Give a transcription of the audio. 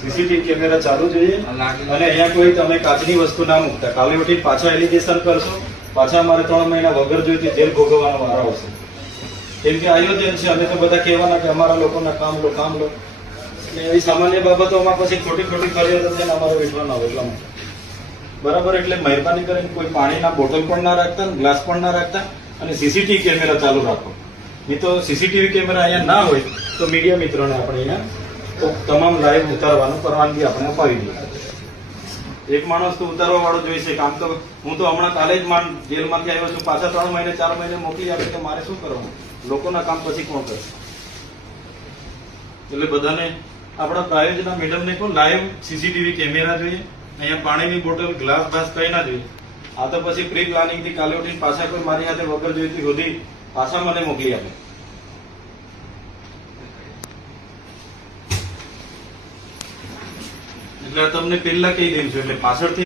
CCTV camera ચાલુ જોઈએ અને અહીંયા કોઈ તમે કાચની વસ્તુ ના મૂકતા. કાલે ઉઠીને પાછા એલિગેશન કરશો, પાછા અમારે 3 મહિના વગર જોઈતી જેલ ભોગવવાનો વારો આવશે. કેમ કે આયોજન છે, અમે તો બધા કહેવાના કે અમારા લોકોના કામ લો. એટલે એવી સામાન્ય બાબતોમાં પછી ખોટી ફરિયાદ થઈને અમારે વેઠવા ના હોય એટલા માટે. બરાબર, એટલે મહેરબાની કરીને કોઈ પાણીના બોટલ પણ ના રાખતા, ગ્લાસ પણ ના રાખતા અને સીસીટીવી કેમેરા ચાલુ રાખો. નહીં તો સીસીટીવી કેમેરા અહીંયા ના હોય તો મીડિયા મિત્રોને આપણે અહીંયા તમામ લાઈવ ઉતારવાનું પરવાનગી આપણે અપાવી દઈએ. એક માણસ તો ઉતારવા વાળો જોઈશે. કામ તો હું તો હમણાં કાલે જ જેલમાંથી આવ્યો છું, પાછા 3 મહિને 4 મહિને મોકલી આપે તો મારે શું કરવાનું? લોકોના કામ પછી કોણ કરશે? એટલે બધાને આપણા પ્રાયોજના મેડમને કહો લાઈવ સીસીટીવી કેમેરા જોઈએ. અહીંયા પાણીની બોટલ, ગ્લાસ બાસ કઈ ના જોઈએ. આ તો પછી પ્રી પ્લાનિંગ થી કાલે ઉઠીને પાછા કોઈ મારી સાથે વગર જોઈતી હોતી પાછા મને મોકલી આપે. એટલે તમને પહેલા કહી દઉં છું, એટલે પાછળથી